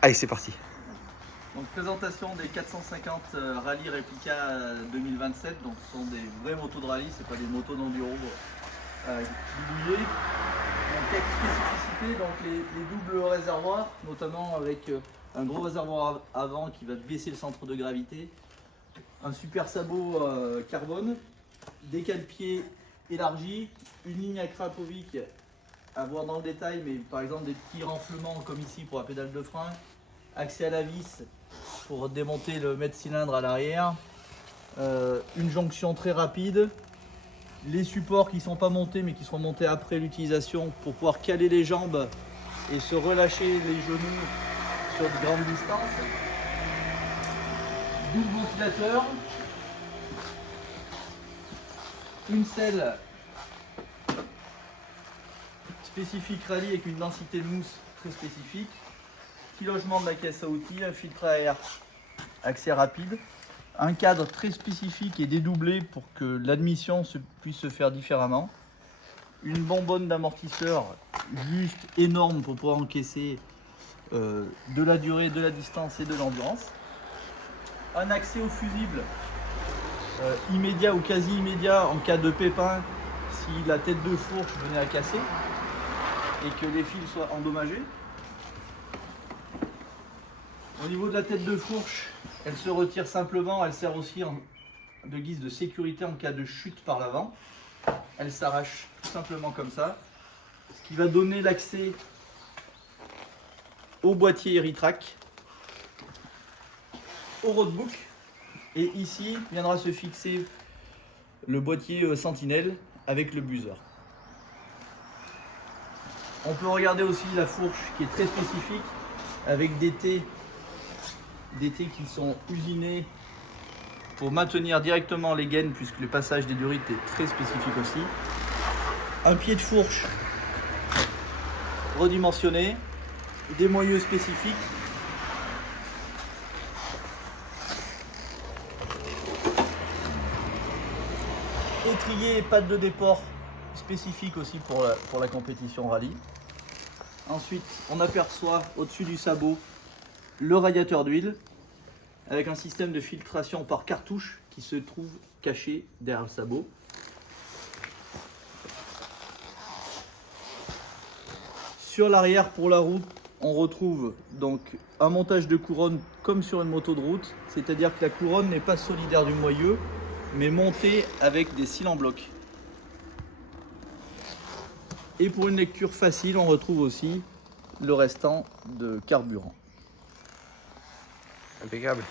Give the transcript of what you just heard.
Allez, c'est parti. Donc présentation des 450 Rallye Replica 2027, donc ce sont des vraies motos de rallye, c'est pas des motos d'enduro bidouillées. Donc quelques spécificités, donc les doubles réservoirs, notamment avec un gros réservoir avant qui va baisser le centre de gravité, un super sabot carbone, des cale-pieds élargis, une ligne à Krapovic à voir dans le détail, mais par exemple des petits renflements comme ici pour la pédale de frein, accès à la vis pour démonter le mètre-cylindre à l'arrière, une jonction très rapide, les supports qui ne sont pas montés mais qui seront montés après l'utilisation pour pouvoir caler les jambes et se relâcher les genoux sur de grandes distances, double ventilateur, une selle spécifique rallye avec une densité de mousse très spécifique, petit logement de la caisse à outils, un filtre à air accès rapide, un cadre très spécifique et dédoublé pour que l'admission puisse se faire différemment, une bonbonne d'amortisseur juste énorme pour pouvoir encaisser de la durée, de la distance et de l'endurance, un accès au fusible immédiat ou quasi immédiat en cas de pépin si la tête de fourche venait à casser et que les fils soient endommagés. Au niveau de la tête de fourche, elle se retire simplement, elle sert aussi de guise de sécurité en cas de chute par l'avant. Elle s'arrache tout simplement comme ça, ce qui va donner l'accès au boîtier Heritrac, au roadbook, et ici viendra se fixer le boîtier Sentinelle avec le buzzer. On peut regarder aussi la fourche qui est très spécifique avec des T qui sont usinés pour maintenir directement les gaines puisque le passage des durites est très spécifique aussi. Un pied de fourche redimensionné, des moyeux spécifiques, étrier et pattes de déport spécifiques aussi pour la compétition rallye. Ensuite, on aperçoit au-dessus du sabot le radiateur d'huile avec un système de filtration par cartouche qui se trouve caché derrière le sabot. Sur l'arrière pour la route, on retrouve donc un montage de couronne comme sur une moto de route, c'est-à-dire que la couronne n'est pas solidaire du moyeu, mais montée avec des cils en bloc. Et pour une lecture facile, on retrouve aussi le restant de carburant. Impeccable.